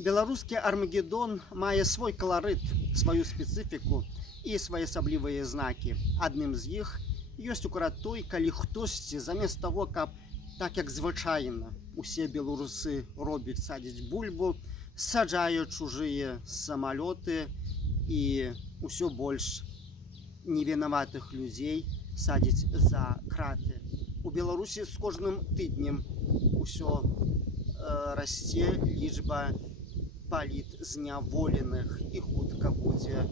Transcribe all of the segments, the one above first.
Беларускі Армагеддон мае свой каларыт, сваю спецыфіку і своеасаблівыя знакі. Адным з іх ёсць акурат той, калі хтосьці замест таго, каб так як звычайна усе беларусы робяць садзіць бульбу, саджае чужыя самалёты і ўсё больш невінаватых людзей садзіць за краты. У Беларусі з кожным тыднем усё расце лічба палітзняволеных, і хутка будзе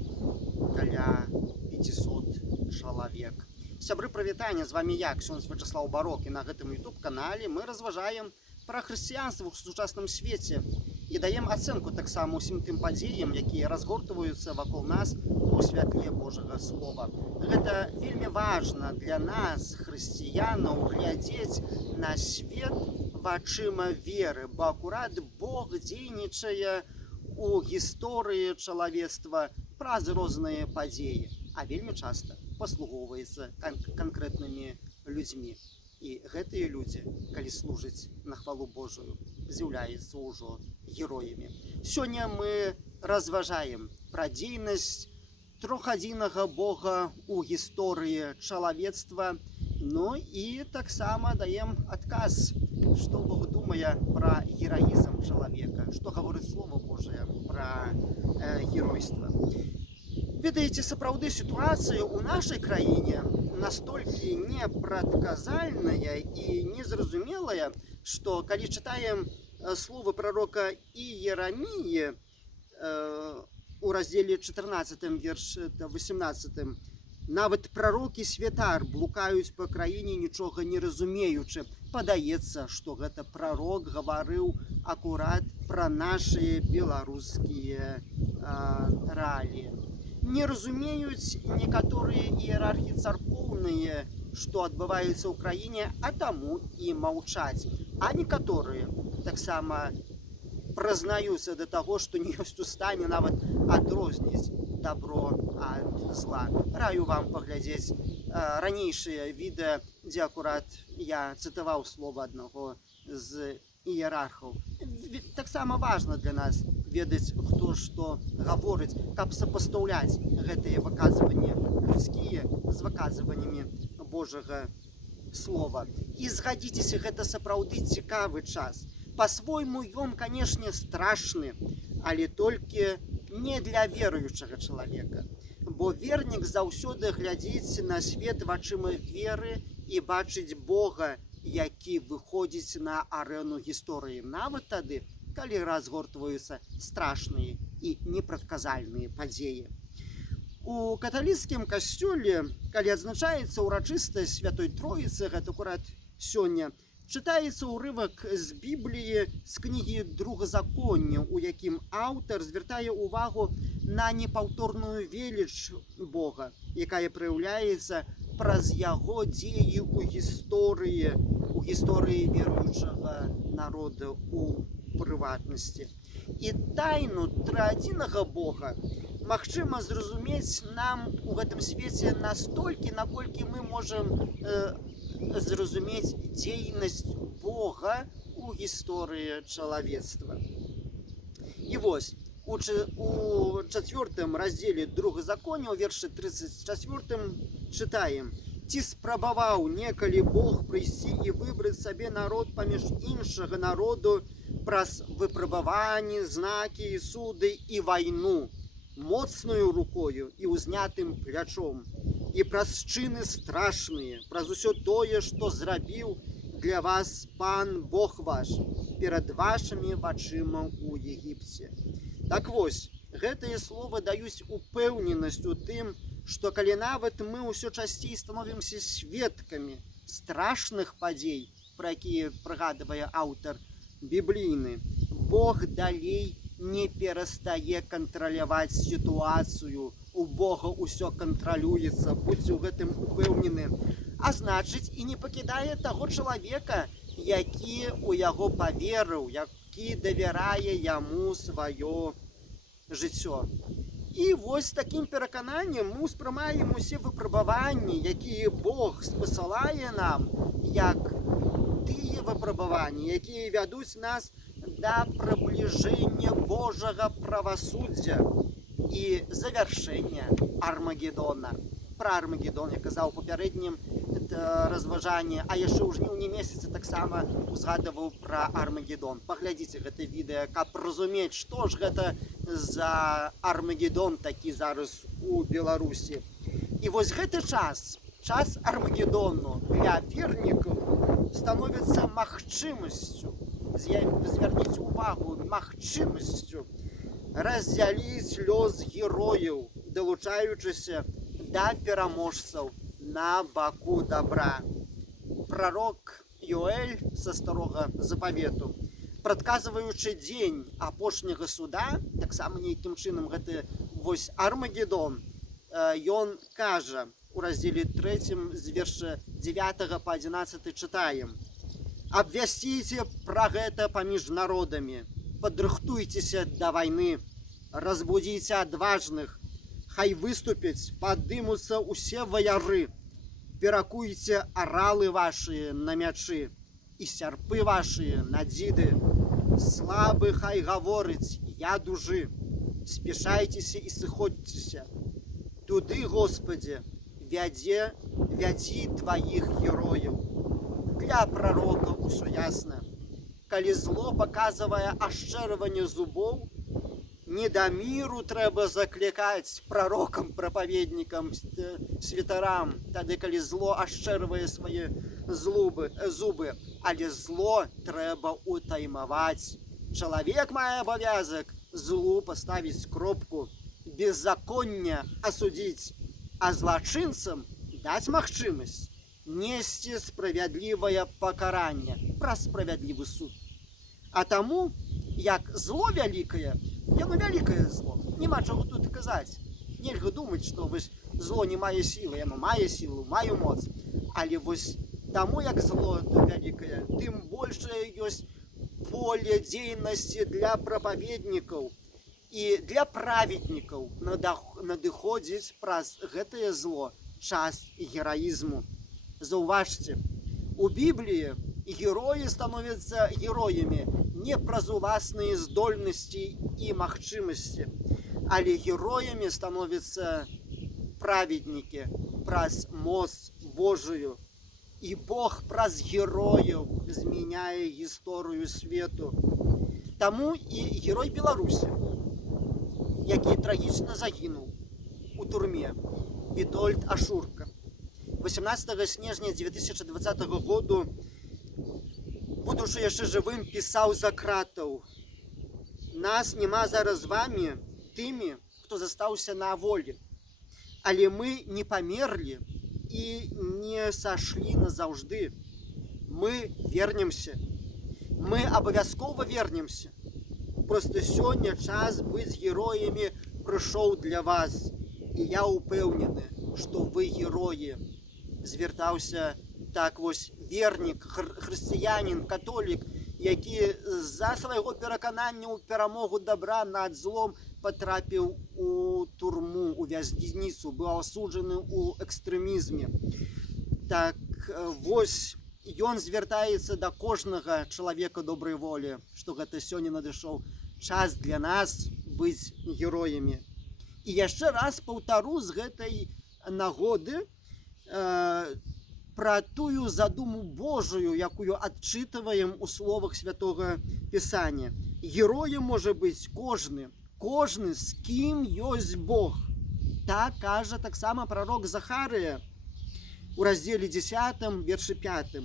каля 500 чалавек. Сябры, прывітання, з вами я, ксёндз Вячаслаў Барок, і на гэтым YouTube-канале мы разважаем пра хрысціянства ў сучасным свеце і даем ацэнку таксама ўсім тым падзеям, якія разгортваюцца вакол нас у святле Божага Слова. Гэта вельмі важна для нас, хрысціянаў, глядзець на свет вачыма веры, бо акурат Бог дзейнічае у гісторыі чалавецтва праз розныя падзеі, а вельмі часта паслугоўваецца канкрэтнымі людзьмі. І гэтыя людзі, калі служаць на хвалу Божую, з'яўляюцца ўжо героямі. Сёння мы разважаем пра дзейнасць трохадзінага Бога ў гісторыі чалавецтва, ну і таксама даем адказ, што Бог думае пра гераізм чалавека, што гаворыць Слова Божае пра геройства. Ведаеце, сапраўды сітуацыя ў нашай краіне настолькі непрадказальная і незразумелая, што калі чытаем словы прарока Іераміі у раздзеле 14 верш 18, нават прарокі святар блукаюць па краіне, нічога не разумеючы. Падаецца, што гэта прарок гаварыў акурат пра нашыя беларускія рэаліі. Не разумеюць некаторыя іерархі царкоўныя, што адбываецца ў краіне, а таму і маўчаць. А некаторыя таксама прызнаюцца да таго, што не ёсць у стане нават адрозніць добро ад зла. Раю вам паглядзець ранейшыя відэа, дзе акурат я цытаваў слова аднаго з іерархаў. Таксама важна для нас ведаць, хто што гаворыць, каб сапастаўляць гэтыя выказванні людскія з выказваннямі Божага Слова. І згадзіцеся, гэта сапраўды цікавы час. Па-свойму ён, канешне, страшны, але толькі не для веруючага чалавека. Бо вернік заўсёды глядзіць на свет вачыма веры і бачыць Бога, які выходзіць на арэну гісторыі, нават тады, калі разгортваюцца страшныя і непрадказальныя падзеі. У каталіцкім касцёле, калі адзначаецца ўрачыстасць Святой Троіцы, гэта акурат сёння, чытаецца ўрывак з Бібліі, з кнігі Другазаконня, у якім аўтар звяртае ўвагу на непаўторную веліч Бога, якая праяўляецца праз яго дзеі ў гісторыі веруючага народа у прыватнасці. І тайну траадзінага Бога магчыма зразумець нам у гэтым свеце настолькі, наколькі мы можам зразумець дзейнасць Бога у гісторыі чалавецтва. І вось, у 4 раздзеле Другазаконня, у вершы 34 чытаем: «Ці спрабаваў некалі Бог прыйсці і выбраць сабе народ паміж іншага народу праз выпрабаванні, знакі і суды і вайну, моцною рукою і ўзнятым плячом, і праз чыны страшныя, праз усё тое, што зрабіў для вас Пан Бог ваш перад вашымі вачыма ў Егіпце». Так вось, гэтыя словы даюць упэўненасць у тым, што калі нават мы ўсё часцей становімся сведкамі страшных падзей, пра якія прыгадвае аўтар біблійны, Бог далей не перастае кантраляваць сітуацыю, у Бога ўсё кантралюецца, будзьце ў гэтым упэўнены. А значыць, і не пакідае таго чалавека, які ў яго паверыў, які давярае яму сваё жыццё. І вось такім перакананнем мы ўспрымаем усе выпрабаванні, якія Бог спасылае нам, як тыя выпрабаванні, якія вядуць нас да приближения Божьего правосудия и завершения Армагеддона. Про Армагеддон я казаў у папярэднім разважанні, а яшчэ ў жніўні месяцы таксама узгадываў пра Армагеддон. Паглядзіце гэта відэа, каб разумець, што ж гэта за Армагеддон такі зараз у Беларусі. І вось гэты час Армагеддону для вернікаў становіцца магчымасцю, звярніце ўвагу, магчымасцю раздзяліць лёс герояў, далучаючыся да пераможцаў на баку добра. Пророк Йоэль са старога запавету, прадказваючы дзень апошняга суда, таксама нейкім чынам гэты вось Армагеддон, ён кажа у раздзеле 3 з верша 9 па 11 чытаем: «Абвясціце пра гэта паміж народамі, падрыхтуйцеся да вайны, разбудзіце адважных, хай выступяць, падымуцца ўсе ваяры, перакуйце аралы вашыя на мячы і сярпы вашыя на дзіды. Слабы хай гаворыць, я дужы, спешайцеся і сыходзьцеся. Туды, Господи, вядзі тваіх герояў». Для пророка ўсё ясна. Калі зло паказвае ашчэрванне зубоў, не да міру трэба заклікаць прарокам, прапаведнікам, святарам, тады калі зло ашчэрвае свае зубы, але зло трэба утаймаваць. Чалавек мае абавязак злу паставіць кропку, беззаконне асудзіць, а злачынцам даць магчымасць несці справядлівае пакаранне, праз справядлівы суд. А таму, як зло вялікае, яно вялікае зло, няма чаго тут казаць. Нельга думаць, што вось зло не мае сілы, яно мае сілу, мае моц. Але вось таму, як зло вялікае, тым большае ёсць поле дзейнасці для прапаведнікаў і для праведнікаў надыходзіць праз гэтае зло час гераізму. Заўважце, у Бібліі героі становяцца героямі не праз уласныя здольнасці і магчымасці, але героямі становяцца праведнікі праз моц Божую. І Бог праз герояў змяняе гісторыю свету. Таму і герой Беларусі, які трагічна загінуў у турме, Вітольд Ашурка, 18 снежня 2020 году, будучы яшчэ жывым, пісаў за кратаў: «Нас няма зараз з вамі, тымі, хто застаўся на волі, але мы не памерлі і не сашлі назаўжды. Мы вернемся, мы абавязкова вернемся. Проста сёння час быць героямі прыйшоў для вас, і я ўпэўнены, што вы героі». Звяртаўся так вось вернік, хрысціянін, католік, які з-за свайго пераканання ў перамогу добра над злом патрапіў у турму, у вязніцу, быў асуджаны ў экстрэмізме. Так вось ён звяртаецца да кожнага чалавека добрай волі, што гэта сёння надышоў час для нас быць героямі. І яшчэ раз паўтару з гэтай нагоды пра тую задуму Божую, якую адчытваем у словах Святога Пісання. Героем можа быць кожны, з кім ёсць Бог. Так кажа таксама прарок Захарыя у раздзеле 10, вершы 5.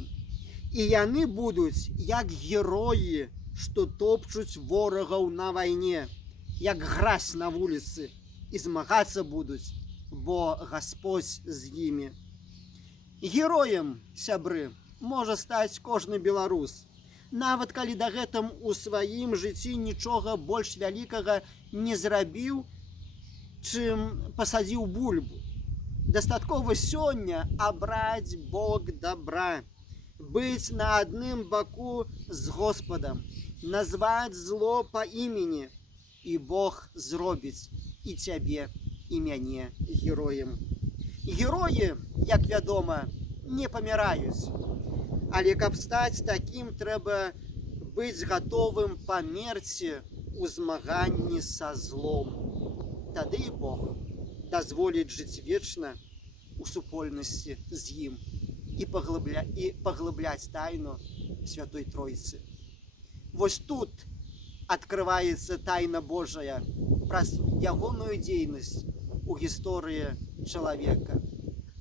«І яны будуць, як героі, што топчуць ворагаў на вайне, як гразь на вуліцы, і змагацца будуць, бо Гасподзь з імі». Героем, сябры, можа стаць кожны беларус, нават калі дагэтуль у сваім жыцці нічога больш вялікага не зрабіў, чым пасадзіў бульбу. Дастаткова сёння абраць бок добра, быць на адным баку з Господам, назваць зло па імені, і Бог зробіць і цябе, і мяне героем. Героі, як вядома, не паміраюць, але каб стаць такім, трэба быць гатовым памерці ў змаганні са злом. Тады і Бог дазволіць жыць вечна у супольнасці з ім і паглыбляць тайну Святой Тройцы. Вось тут адкрываецца тайна Божая праз ягоную дзейнасць у гісторыі чалавека.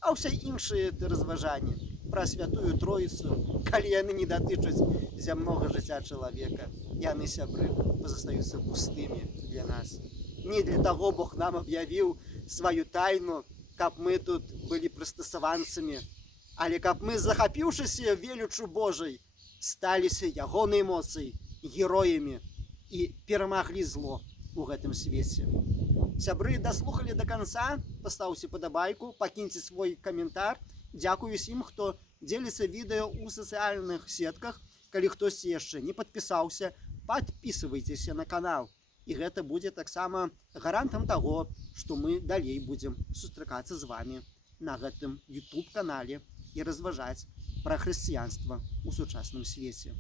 А ўсе іншыя разважанні пра Святую Тройцу, калі яны не датычаць зямнога жыцця чалавека, яны, сябры, пазастаюцца пустымі для нас. Не для таго Бог нам аб'явіў сваю тайну, каб мы тут былі прыстасаванцамі, але каб мы, захапіўшыся веліччу Божай, сталіся ягонай моцай героямі і перамаглі зло у гэтым свеце. Сябры, даслухалі до конца, пастаўце падабайку, пакіньце свой каментар. Дзякую усім, хто дзеліцца відэо ў сацыяльных сетках. Калі хтосьці яшчэ не падпісаўся, падпісывайцеся на канал. І гэта будзе таксама гарантам таго, што мы далей будзем сустракацца з вами на гэтым YouTube-канале і разважаць пра хрысціянства ў сучасным свеце.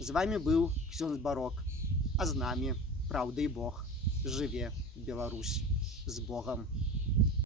З вами быў ксёндз Барок, а з намі, праўда і Бог, жыве Беларусь. З Богам!